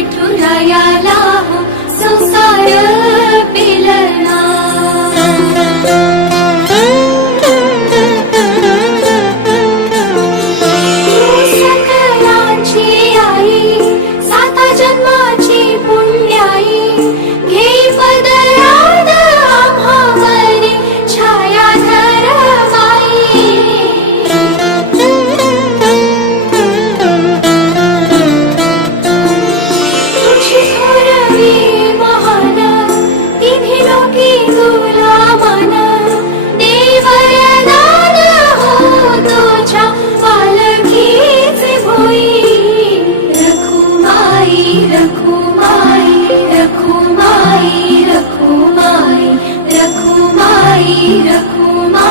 विठुरायाला रखो माई रखो माई रखो माई